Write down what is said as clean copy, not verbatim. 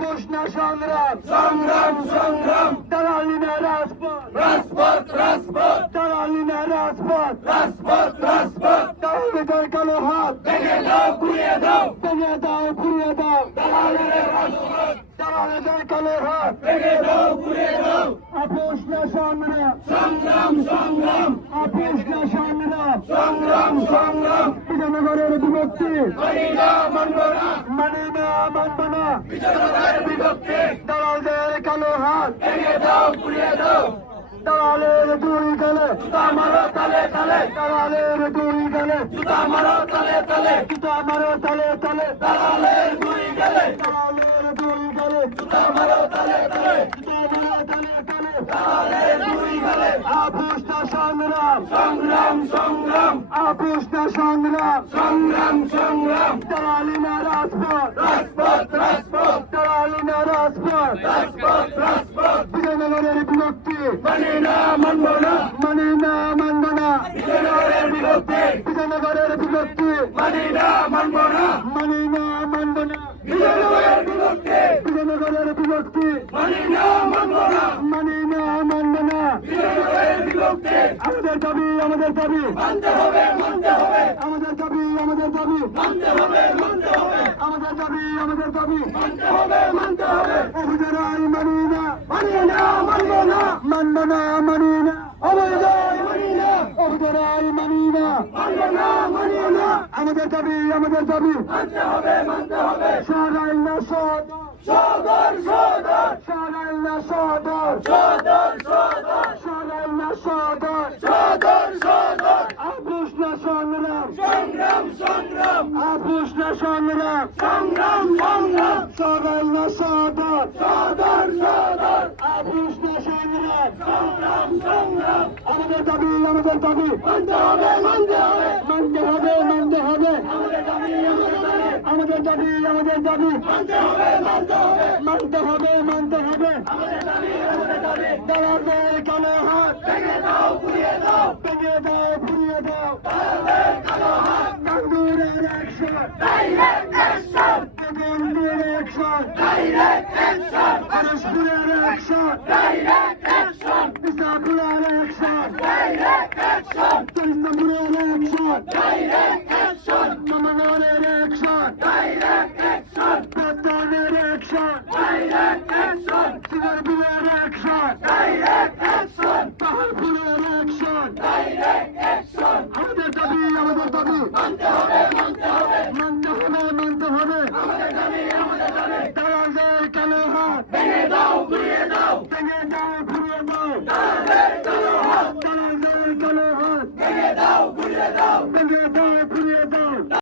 আপোষ না সংগ্রাম, সংগ্রাম সংগ্রাম দালালি না রাজপথ, রাজপথ রাজপথ দালালি না রাজপথ, রাজপথ রাজপথ দালালিদের কালো হাত ভেঙে দাও ঘুরিয়ে দাও ভেঙে দাও, ঘুরিয়ে দাও, দালালের রাজপথ দালালিদের কালো হাত ভেঙে দাও ঘুরিয়ে দাও আপোষ না সংগ্রাম, সংগ্রাম সংগ্রাম আপোষ না সংগ্রাম, সংগ্রাম সংগ্রাম বিজয়নগরের বিভক্তি মানি না মানব না মানে না, মানব না, বিজয়নগরের বিভক্তি দালালদের কালো হাত ভেঙে দাও ঘুরিয়ে দাও দালালের দুই গেলে, জুতা মারো তালে তালে দালালের দুই গেলে, জুতা মারো তালে তালে জুতা মারো তালে তালে, দালালের দুই গেলে দালালের দুই গেলে, জুতা মারো তালে তালে জুতা মারো তালে তালে, দালালের দুই গেলে আপোষ না সংগ্রাম, সংগ্রাম সংগ্রাম আপোষ না সংগ্রাম, সংগ্রাম সংগ্রাম দালালি না রাজপথ, রাজপথ রাজপথ দালালি না রাজপথ, রাজপথ রাজপথ বিজয়নগরের বিভক্তি মানি না মানব না মানে না, মানব না, বিজয়নগরের বিভক্তি বিজয়নগরের বিভক্তি মানি না মানব না মানে না, মানব না, বিজয়নগরের বিভক্তি বিজয়নগরের বিভক্তি মানি না মানব না মানে না, মানব না, বিজয়নগরের বিভক্তি আমাদের দাবি, আমাদের দাবি, মানতে হবে মানতে হবে আমাদের দাবি, আমাদের দাবি, মানতে হবে মানতে হবে আমাদের দাবি, আমাদের দাবি, মানতে হবে মানতে হবে অভিযান মানি না, মানি না মানব না মানব না, মানি না, অবৈধ মানি না অভিযান মানি না, মানব না মানি না আমাদের দাবি, আমাদের দাবি, মানতে হবে মানতে হবে সরাই না সদর, সদর সদর সরাই না সদর, সদর সদর সরাই না সদর, সদর সদর আপোষ না সংগ্রাম, সংগ্রাম সংগ্রাম আপোষ না সংগ্রাম, সংগ্রাম সংগ্রাম সরাই না সদর, সদর সদর আপোষ না সংগ্রাম, সংগ্রাম সংগ্রাম আমাদের দাবি, আমাদের দাবি, মানতে হবে মানতে হবে মানতে হবে, মানতে হবে, আমাদের দাবি আমাদের দাবি আমাদের দাবি, আমাদের দাবি, মানতে হবে মানতে হবে মানতে হবে, মানতে হবে, আমাদের দাবি আমাদের দাবি দালালদের কালো হাত ভেঙে দাও ঘুরিয়ে দাও ভেঙে দাও, ঘুরিয়ে দাও, দালালের কালো হাত গাঙ্গুরের অ্যাকশন, ডাইরেক্ট অ্যাকশন গাঙ্গুরের অ্যাকশন, ডাইরেক্ট অ্যাকশন আরশপুরের অ্যাকশন, ডাইরেক্ট অ্যাকশন ইসাপুরের অ্যাকশন, ডাইরেক্ট অ্যাকশন চন্দ্রপুরের অ্যাকশন, ডাইরেক্ট অ্যাকশন মামানগরের অ্যাকশন, ডাইরেক্ট অ্যাকশন প্রত্যনের অ্যাকশন, ডাইরেক্ট অ্যাকশন সিঙ্গারপুরের অ্যাকশন, ডাইরেক্ট অ্যাকশন পাহাড়পুরের অ্যাকশন, ডাইরেক্ট অ্যাকশন আমাদের দাবি, আমাদের দাবি, মানতে হবে মানতে হবে মানতে হবে, মানতে হবে, আমাদের দাবি আমাদের দাবি দালালদের কালো হাত ভেঙে দাও ঘুরিয়ে দাও ভেঙে দাও, ঘুরিয়ে দাও, দালালের কালো হাত দালালদের কালো হাত ভেঙে দাও ঘুরিয়ে দাও